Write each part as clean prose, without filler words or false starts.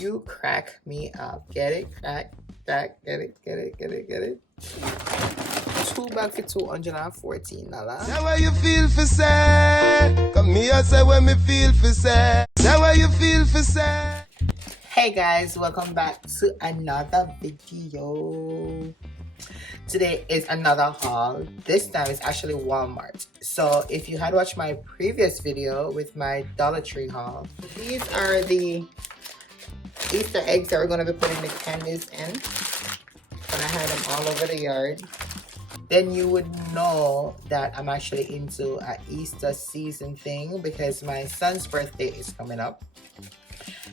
You crack me up. Get it? Crack. Get it. 2 bag for $214. Say what you feel for say. Come here, say what me feel for say. Say what you feel for say. Hey guys, welcome back to another video. Today is another haul. This time it's actually Walmart. So if you had watched my previous video with my Dollar Tree haul, these are the Easter eggs that we're going to be putting the candies in. And I had them all over the yard. Then you would know that I'm actually into an Easter season thing because my son's birthday is coming up.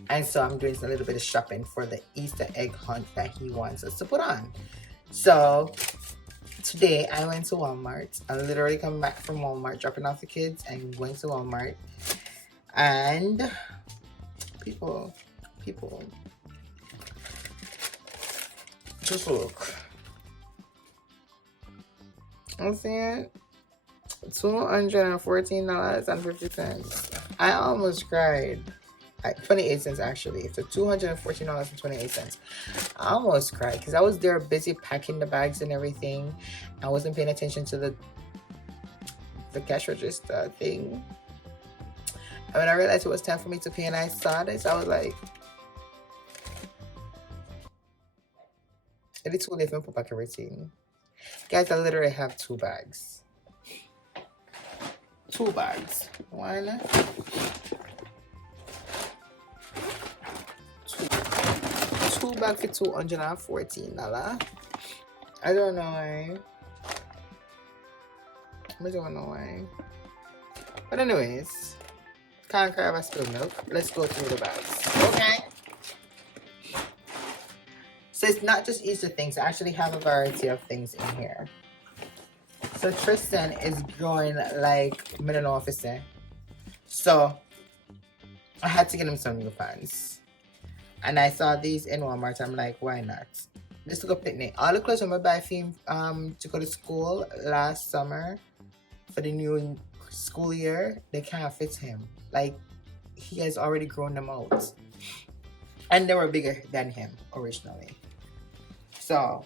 And so I'm doing a little bit of shopping for the Easter egg hunt that he wants us to put on. So today I went to Walmart. I literally come back from Walmart, dropping off the kids and going to Walmart. And people, just look. I'm saying $214.50. I almost cried. 28 cents actually. So $214.28. I almost cried because I was there busy packing the bags and everything. I wasn't paying attention to the cash register thing. And when I realized it was time for me to pay and I saw this, I was like, it's too late for me to pack everything. Guys, I literally have 2 bags. 2 bags. 1, 2 bags for $214. I don't know why. I don't know why. But anyways, can't cry about spilled milk. Let's go through the bags. Okay. So it's not just Easter things. I actually have a variety of things in here. So Tristan is growing like middle officer. So I had to get him some new pants. And I saw these in Walmart. I'm like, why not? Just to go picnic. All the clothes I'm gonna buy for him to go to school last summer for the new school year, they can't fit him. Like, he has already grown them out. And they were bigger than him originally. So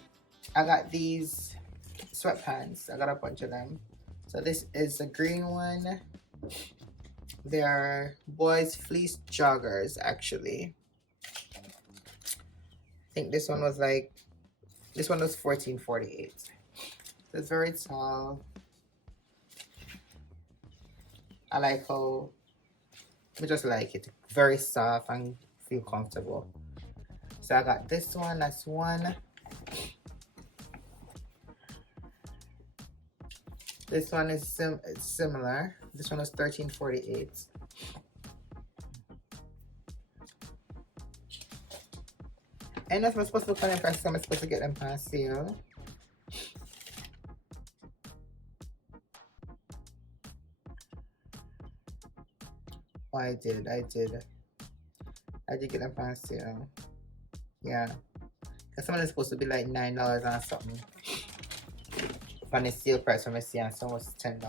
I got these sweatpants. I got a bunch of them. So this is the green one. They're boys fleece joggers actually. I think this one was $14.48. So it's very tall. I like how I just like it. Very soft and feel comfortable. So I got this one. That's one. This one is similar. This one was $13.48. And that's supposed to look on prices. I'm supposed to get them past sale. Oh, I did get them past sale. Yeah. Because some of them supposed to be like $9 or something. On the sale price from SC, and some was $10.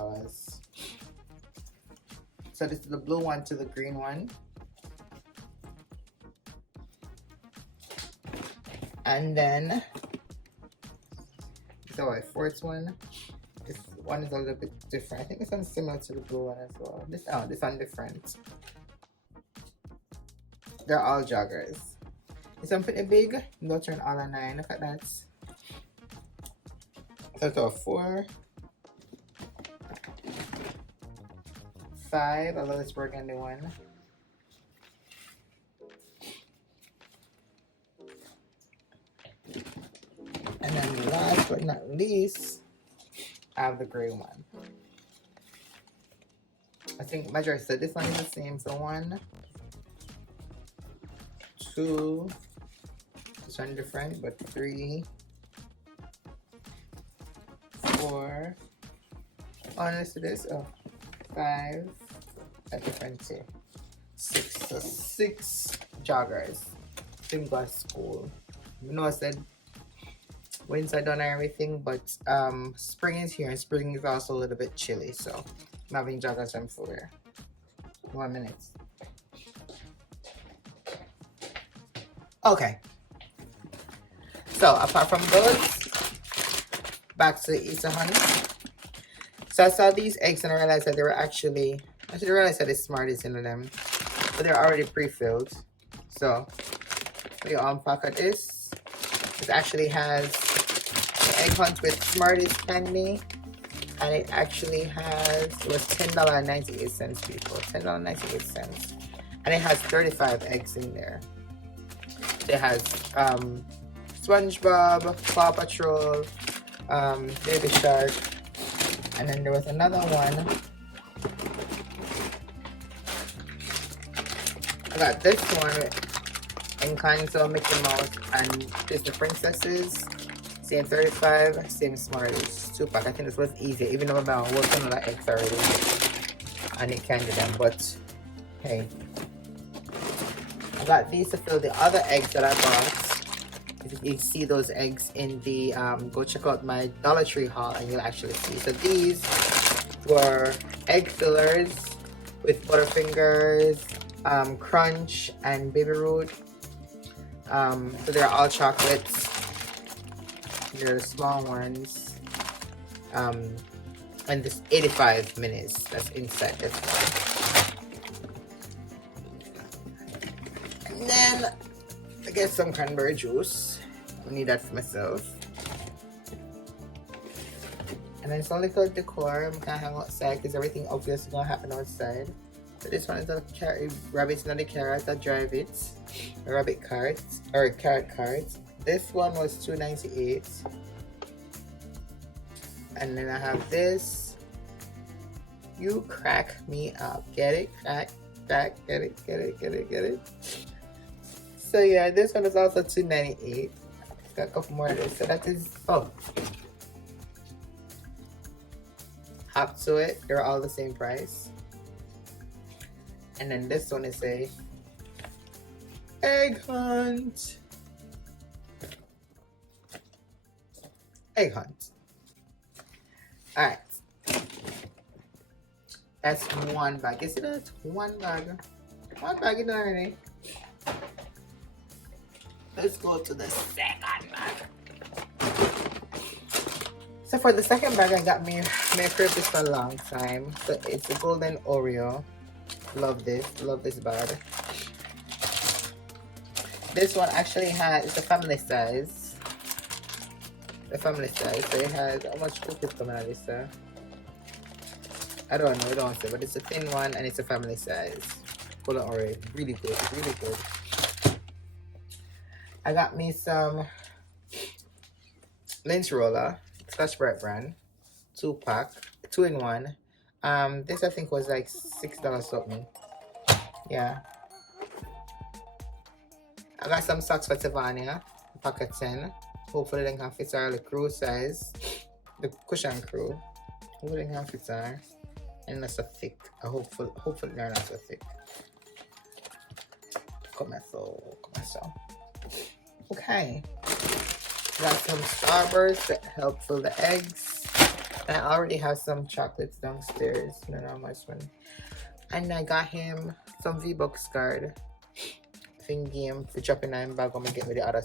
So this is the blue one to the green one. And then so my fourth one. This one is a little bit different. I think this one's similar to the blue one as well. This one different. They're all joggers. This one pretty big. Go turn all a 9. Look at that. So it's a 4, 5. I love this burgundy one. And then last but not least, I have the gray one. I think my dress said this one is the same. So 1, 2. This one different, but 3, 4. Oh, let's do this. Oh, 5. A different too. 6. So 6 joggers. Didn't go to school. You know, I said winter done and everything, but spring is here, and spring is also a little bit chilly, so I'm having joggers and for 1 minute. Okay. So apart from those, back to the Easter honey. So I saw these eggs and I realized that they were actually, I should realize that it's Smarties in them, but they're already pre-filled. So we unpack this. It actually has the egg hunt with Smarties candy, and it actually has, it was $10.98 people, $10.98, and it has 35 eggs in there. It has SpongeBob, Paw Patrol, Baby Shark, and then there was another one. I got this one, Encanto, Mickey Mouse, and Disney Princesses. Same 35, same Smarties. 2-pack. I think this was easy, even though I was working on the eggs already. I need candy them, but hey. I got these to fill the other eggs that I bought. You see those eggs in the, go check out my Dollar Tree haul and you'll actually see. So these were egg fillers with Butterfingers, Crunch, and Baby Root. So they're all chocolates. They're the small ones. And this 85 minis that's inside this one. And then I get some cranberry juice. I need that for myself. And then it's only called decor. I'm gonna hang outside because everything obviously gonna happen outside. So this one is a rabbit's not the carrot that drive it. A rabbit cards or carrot cards. This one was $2.98. And then I have this. You crack me up. Get it? Crack, get it. So yeah, this one is also $2.98. Got a couple more of this. So that is, oh. Hop to it. They're all the same price. And then this one is a egg hunt. Egg hunt. Alright. That's one bag. You see that? One bag. One bag in already. Let's go to the second bag. So for the second bag, I got me my crib this for a long time. So it's a golden Oreo. Love this bag. This one actually has, it's a family size. The family size. So it has, how much cookies coming out of this? I don't know, I don't say, but it's a thin one and it's a family size. Golden Oreo, really good, really good. I got me some lint roller, Scotch Brite brand, 2-pack, 2-in-1. This I think was like $6 something. Yeah. I got some socks for Tivania, pack of 10. Hopefully they can fit our the crew size, the cushion crew. Hopefully they can fit our, and not so thick. Hopefully they're not so thick. Come so. Okay. Got some Starbursts that help fill the eggs. I already have some chocolates downstairs. No, not much one. And I got him some V-Bucks card. Thingy him for chopping in bag when we get with the other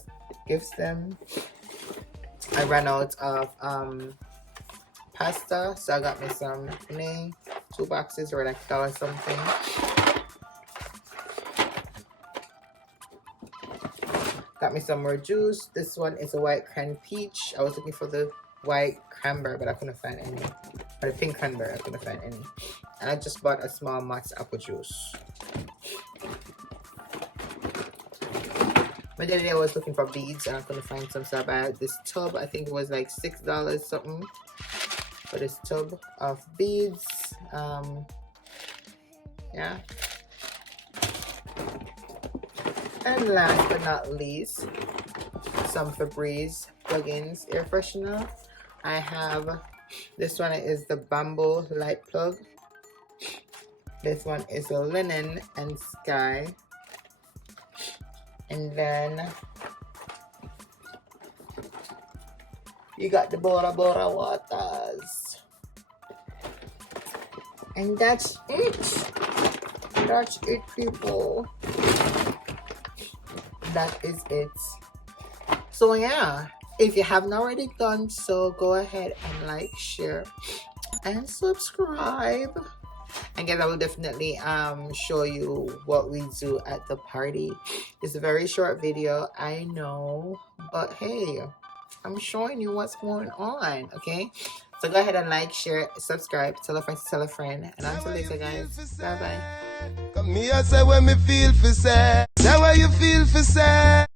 gifts them. I ran out of pasta, so I got me some 2 boxes or like $1 something. Got me some more juice. This one is a white cran peach. I was looking for the white cranberry, but I couldn't find any. Or the pink cranberry, I couldn't find any. And I just bought a small Mott's apple juice. But the other day I was looking for beads and I couldn't find some, so I bought this tub. I think it was like $6 something for this tub of beads. Yeah. And last but not least, some Febreze plugins air freshener. I have, this one is the Bamboo light plug. This one is a linen and sky. And then you got the Bora Bora waters. And that's it. That's it, people. that is it. So yeah, if you haven't already done so, go ahead and like, share, and subscribe. And guys, I will definitely show you what we do at the party. It's a very short video, I know, but hey, I'm showing you what's going on. Okay, so go ahead and like, share, subscribe, tell a friend to tell a friend, and until later guys, bye bye. Come here, say when me feel for say. Say what you feel for say.